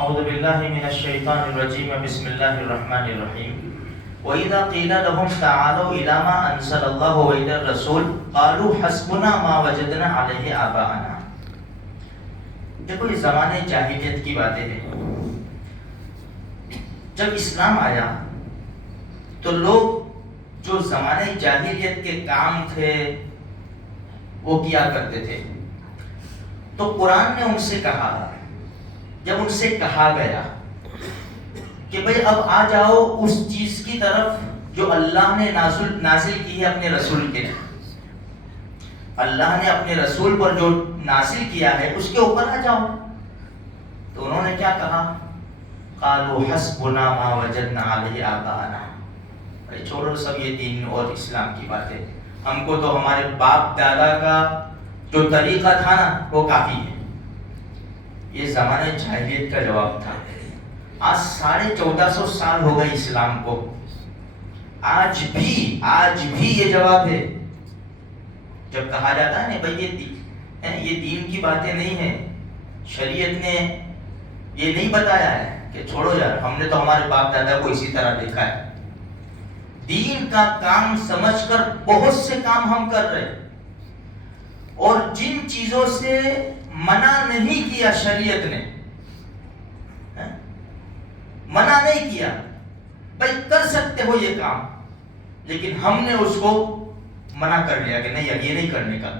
اعوذ باللہ من الشیطان الرجیم بسم اللہ الرحمن الرحیم وَإِذَا قِيلَ لَهُمْ تَعَالَوْا إِلَى مَا أَنزَلَ اللَّهُ وَإِلَى الرَّسُولِ قَالُوا حَسْبُنَا مَا وَجَدْنَا عَلَيْهِ آبَاءَنَا۔ دیکھو یہ زمانے جاہلیت کی باتیں ہیں۔ جب اسلام آیا تو لوگ جو زمانے جاہلیت کے کام تھے وہ کیا کرتے تھے، تو قرآن نے ان سے کہا، جب ان سے کہا گیا کہ بھئی اب آ جاؤ اس چیز کی طرف جو اللہ نے نازل کی ہے اپنے رسول کے، اللہ نے اپنے رسول پر جو نازل کیا ہے اس کے اوپر آ جاؤ، تو انہوں نے کیا کہا؟ قالوا حسبنا ما وجدنا علیہ آباءنا۔ بھائی چھوڑو سب یہ دین اور اسلام کی باتیں، ہم کو تو ہمارے باپ دادا کا جو طریقہ تھا نا وہ کافی ہے۔ یہ زمانہ جاہلیت کا جواب تھا۔ آج 1450 سال ہو گئے اسلام کو، آج بھی یہ جواب ہے۔ جب کہا جاتا ہے نا بھائی یہ دین کی باتیں نہیں ہیں، شریعت نے یہ نہیں بتایا ہے کہ چھوڑو یار، ہم نے تو ہمارے باپ دادا کو اسی طرح دیکھا ہے۔ دین کا کام سمجھ کر بہت سے کام ہم کر رہے ہیں، اور جن چیزوں سے منع نہیں کیا شریعت نے، منع نہیں کیا بھائی کر سکتے ہو یہ کام، لیکن ہم نے اس کو منع کر لیا کہ نہیں یہ نہیں کرنے کا۔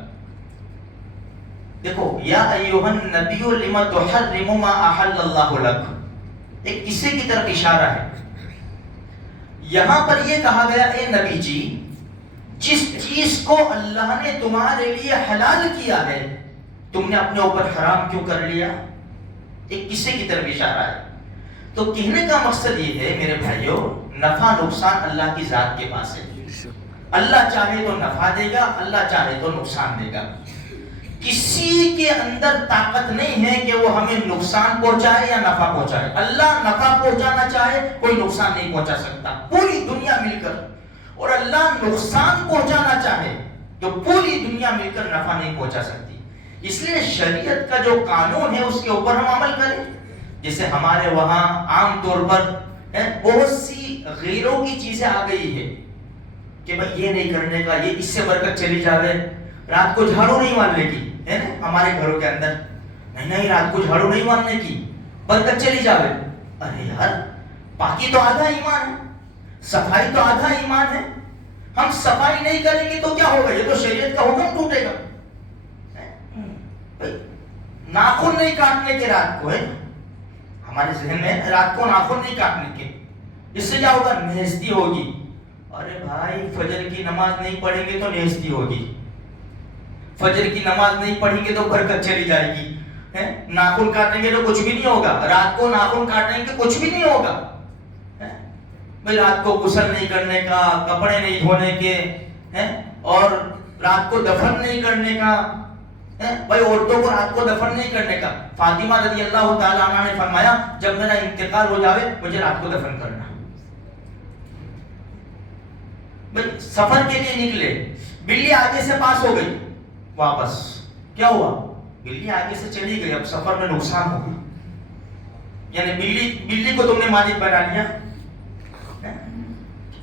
دیکھو یا ایھا النبی لما تحرم ما احل اللہ لک، ایک قصے کی طرف اشارہ ہے۔ یہاں پر یہ کہا گیا اے نبی جی، جس چیز کو اللہ نے تمہارے لیے حلال کیا ہے تم نے اپنے اوپر حرام کیوں کر لیا؟ ایک قصے کی طرف اشارہ ہے۔ تو کہنے کا مقصد یہ ہے میرے بھائیوں، نفع نقصان اللہ کی ذات کے پاس ہے۔ اللہ چاہے تو نفع دے گا، اللہ چاہے تو نقصان دے گا۔ کسی کے اندر طاقت نہیں ہے کہ وہ ہمیں نقصان پہنچائے یا نفع پہنچائے۔ اللہ نفع پہنچانا چاہے کوئی نقصان نہیں پہنچا سکتا، پوری دنیا مل کر، اور اللہ نقصان پہنچانا چاہے تو پوری دنیا مل کر نفع نہیں پہنچا سکتی۔ اس لیے شریعت کا جو قانون ہے اس کے اوپر ہم عمل کریں۔ جیسے ہمارے وہاں عام طور پر بہت سی غیروں کی چیزیں آ گئی ہے کہ بھئی یہ نہیں کرنے کا، یہ اس سے برکت چلی جاوے، رات کو جھاڑو نہیں مارنے کی ہے نا ہمارے گھروں کے اندر، نہیں رات کو جھاڑو نہیں مارنے کی، برکت چلی جاوے۔ ارے یار پاکی تو آدھا ایمان ہے، صفائی تو آدھا ایمان ہے۔ ہم صفائی نہیں کریں گے تو کیا ہوگا؟ یہ تو شریعت کا حکم ٹوٹے گا۔ ناخن نہیں کاٹنے کے رات کو ہے، ہمارے ذہن میں رات کو ناخن نہیں کاٹنے کے، اس سے کیا ہوگا؟ نیستی ہوگی۔ ارے بھائی فجر کی نماز نہیں پڑھیں گے تو نیستی ہوگی، فجر کی نماز نہیں پڑھیں گے تو برکت چلی جائے گی، ناخن کاٹیں گے تو کچھ بھی نہیں ہوگا، رات کو ناخن کاٹیں گے کچھ بھی نہیں ہوگا۔ بھائی رات کو غسل نہیں کرنے کا، کپڑے نہیں دھونے کے، اور رات کو دفن نہیں کرنے کا، بھائی عورتوں کو رات کو دفن نہیں کرنے کا۔ فاطمہ رضی اللہ تعالیٰ عنہ نے فرمایا جب میرا انتقال ہو جاوے مجھے رات کو دفن کرنا۔ بھائی سفر کے لیے نکلے، بلی آگے سے پاس ہو گئی، واپس کیا ہوا؟ بلی آگے سے چلی گئی، اب سفر میں نقصان ہو گیا، یعنی بلی کو تم نے مالک بنا لیا۔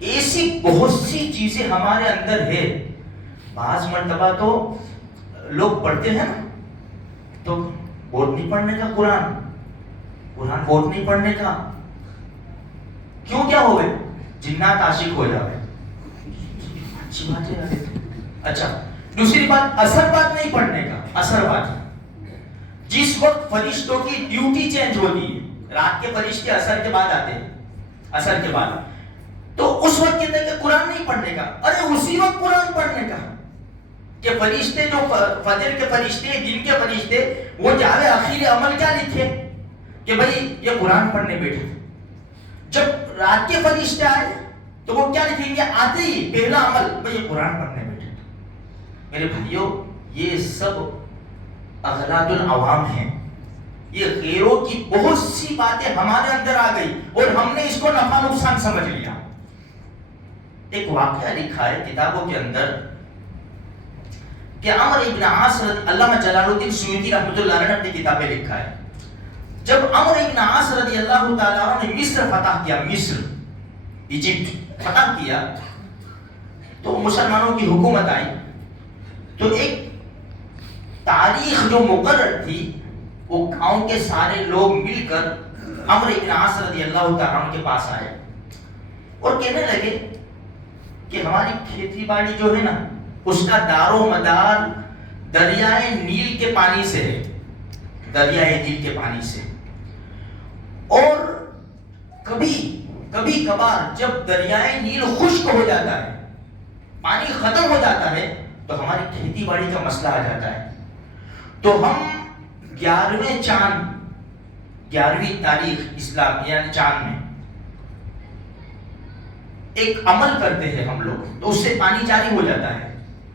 ایسی بہت سی چیزیں ہمارے اندر ہے۔ بعض مرتبہ تو لوگ پڑھتے ہیں نا تو بورڈ نہیں پڑھنے کا، قرآن بورڈ نہیں پڑھنے کا، کیوں؟ کیا ہو گئے؟ جنات عاشق ہو جاوے، اچھی بات ہے۔ اچھا دوسری بات، اثر بات نہیں پڑھنے کا، اثر بات جس وقت فرشتوں کی ڈیوٹی چینج ہوتی ہے، رات کے فرشتے اثر کے بعد آتے ہیں، اثر کے بعد، تو اس وقت کہتے ہیں کہ قرآن نہیں پڑھنے کا۔ ارے اسی وقت قرآن پڑھنے کا کہ فرشتے جو فجر کے فرشتے، دن کے فرشتے، وہ جاوے آخری عمل کیا لکھے کہ بھئی یہ قرآن پڑھنے بیٹھے۔ جب رات کے فرشتے آئے تو وہ کیا لکھیں گے؟ آتے ہی پہلا عمل بھئی یہ قرآن پڑھنے بیٹھے۔ میرے بھائیوں یہ سب اغلاط العوام ہیں، یہ غیروں کی بہت سی باتیں ہمارے اندر آ گئی اور ہم نے اس کو نفع نقصان سمجھ لیا۔ ایک واقعہ لکھا ہے کتابوں کے اندر کہ عمرو ابن عاص، علامہ جلال الدین سیوطی رحمۃ اللہ علیہ نے اپنی کتابیں لکھا ہے، جب عمرو ابن عاص رضی اللہ تعالیٰ عنہ نے مصر فتح کیا، مصر ایجپٹ فتح کیا، تو مسلمانوں کی حکومت آئی، تو ایک تاریخ جو مقرر تھی وہ گاؤں کے سارے لوگ مل کر عمرو ابن عاص رضی اللہ تعالیٰ عنہ کے پاس آئے اور کہنے لگے کہ ہماری کھیتی باڑی جو ہے نا اس کا دار و مدار دریائے نیل کے پانی سے ہے، دریائے نیل کے پانی سے، اور کبھی کبھار جب دریائے نیل خشک ہو جاتا ہے، پانی ختم ہو جاتا ہے، تو ہماری کھیتی باڑی کا مسئلہ آ جاتا ہے، تو ہم 11ویں چاند، 11ویں تاریخ اسلام یعنی چاند میں ایک عمل کرتے ہیں ہم لوگ، تو اس سے پانی جاری ہو جاتا ہے۔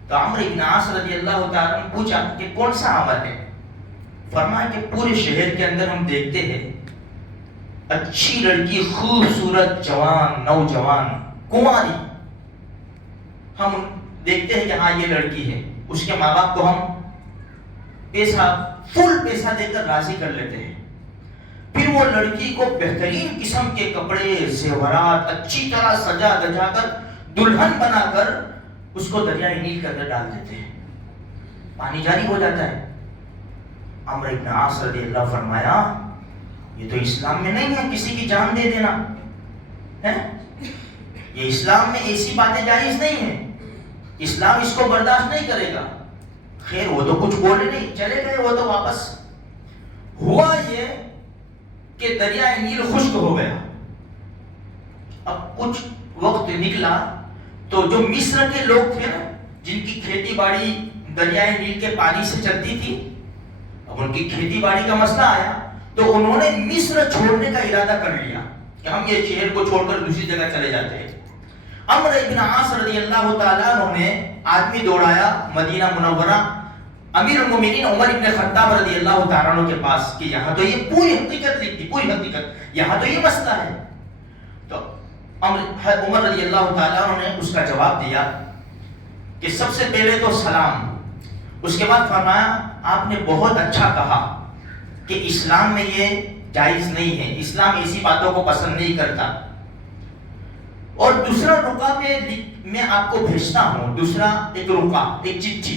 تو عمرو ابن عاص رضی اللہ تعالیٰ نے پوچھا کہ کون سا عمل ہے؟ فرمایا کہ پورے شہر کے اندر ہم دیکھتے ہیں اچھی لڑکی، خوبصورت جوان، نوجوان، کنواری، ہم دیکھتے ہیں کہ ہاں یہ لڑکی ہے، اس کے ماں باپ کو ہم فل پیسہ دے کر راضی کر لیتے ہیں، پھر وہ لڑکی کو بہترین قسم کے کپڑے، زیورات اچھی طرح سجا دجا کر دلہن بنا کر اس کو دریائے نیل کے اندر ڈال دیتے ہیں، پانی جاری ہو جاتا ہے۔ عمرو ابن عاص رضی اللہ فرمایا یہ تو اسلام میں نہیں ہے کسی کی جان دے دینا ہے، یہ اسلام میں ایسی باتیں جائز نہیں ہیں، اسلام اس کو برداشت نہیں کرے گا۔ خیر وہ تو کچھ بولے نہیں، چلے گئے وہ تو واپس۔ ہوا یہ کہ دریائے نیل خشک ہو گیا، اب کچھ وقت نکلا تو جو مصر کے لوگ تھے نا جن کی کھیتی باڑی دریائے نیل کے پانی سے چلتی تھی، اب ان کی کھیتی باڑی کا مسئلہ آیا تو انہوں نے مصر چھوڑنے کا ارادہ کر لیا کہ ہم یہ شہر کو چھوڑ کر دوسری جگہ چلے جاتے ہیں۔ عمرو ابن عاص رضی اللہ تعالیٰ عنہ نے آدمی دوڑایا مدینہ منورہ امیر المومنین عمر ابن خطاب رضی اللہ تعالیٰ عنہ کے پاس کہ یہاں تو یہ پوری حقیقت لکھتی، پوری حقیقت، یہاں تو یہ مسئلہ ہے۔ تو عمر رضی اللہ تعالیٰ عنہ نے اس کا جواب دیا کہ سب سے پہلے تو سلام، اس کے بعد فرمایا آپ نے بہت اچھا کہا کہ اسلام میں یہ جائز نہیں ہے، اسلام ایسی باتوں کو پسند نہیں کرتا، اور دوسرا رکا پہ میں آپ کو بھیجتا ہوں، دوسرا ایک رکا، ایک چٹھی،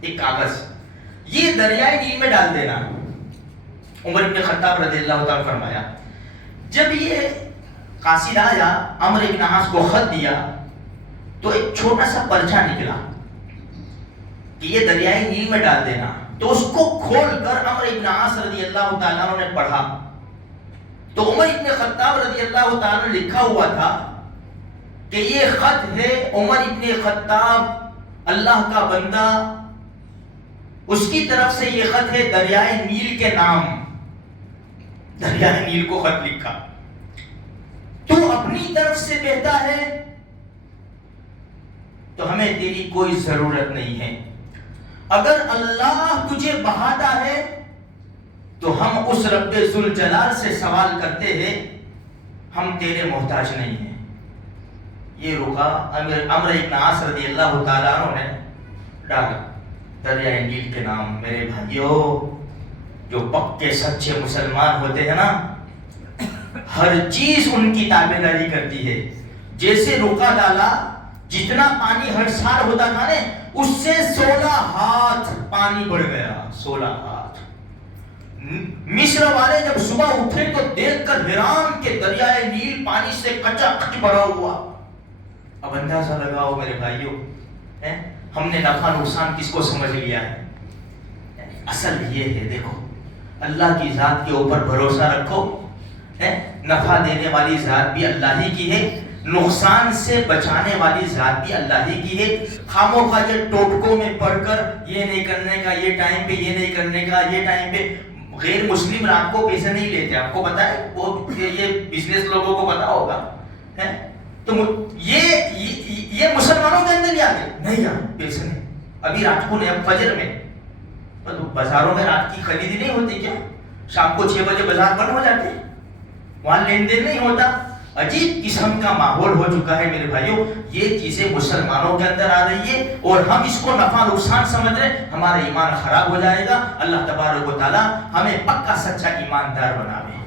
ایک کاغذ، یہ دریائے نیل میں ڈال دینا۔ عمر بن خطاب رضی اللہ تعالیٰ فرمایا جب یہ قاصد آیا عمرو بن عاص کو خط دیا تو ایک چھوٹا سا پرچہ نکلا کہ یہ دریائے نیل میں ڈال دینا، تو اس کو کھول کر عمرو بن عاص رضی اللہ تعالیٰ نے پڑھا تو عمر بن خطاب رضی اللہ تعالیٰ نے لکھا ہوا تھا کہ یہ خط ہے عمر بن خطاب اللہ کا بندہ، اس کی طرف سے یہ خط ہے دریائے نیل کے نام، دریائے نیل کو خط لکھا، تو اپنی طرف سے کہتا ہے تو ہمیں تیری کوئی ضرورت نہیں ہے، اگر اللہ تجھے بہاتا ہے تو ہم اس رب ذوالجلال سے سوال کرتے ہیں، ہم تیرے محتاج نہیں ہیں۔ یہ رکا عمرو بن عاص رضی اللہ تعالیٰ عنہ نے ڈالا دریائے نیل کے نام۔ میرے بھائیوں، جو پکے سچے مسلمان ہوتے ہیں نا، ہر چیز ان کی تابعداری کرتی ہے۔ جیسے رکا ڈالا، جتنا پانی ہر سال ہوتا تھا نا، اس سے 16 ہاتھ پانی بڑھ گیا، 16 ہاتھ۔ مصر والے جب صبح اٹھے تو دیکھ کر حیران کہ دریائے نیل پانی سے کچا کچ بھرا ہوا۔ اب اندازہ لگاؤ میرے بھائیوں، ہم نے نفع نقصان کس کو سمجھ لیا ہے؟ اصل یہ ہے، دیکھو اللہ کی ذات کے اوپر بھروسہ رکھو، نفع دینے والی ذات بھی اللہ ہی کی ہے، نقصان سے بچانے والی ذات بھی اللہ ہی کی ہے۔ خاموخواہ یہ ٹوٹکوں میں پڑھ کر یہ نہیں کرنے کا، یہ ٹائم پہ یہ نہیں کرنے کا، یہ ٹائم پہ غیر مسلم رات کو پیسے نہیں لیتے، آپ کو پتا ہے، وہ یہ بزنس لوگوں کو پتا ہوگا، تو یہ مسلمانوں کے اندر آ گئے نہیں یار پیسے نہیں۔ ابھی رات کو نہیں، اب فجر میں بازاروں میں رات کی خریدی نہیں ہوتی کیا؟ شام کو 6 بجے بازار بند ہو جاتے ہیں، وہاں لین دین نہیں ہوتا، عجیب قسم کا ماحول ہو چکا ہے میرے بھائیوں. یہ چیزیں مسلمانوں کے اندر آ رہی ہے اور ہم اس کو نفع نقصان سمجھ رہے ہیں. ہمارا ایمان خراب ہو جائے گا. اللہ تبارک و تعالی ہمیں پکا سچا ایماندار بناوے.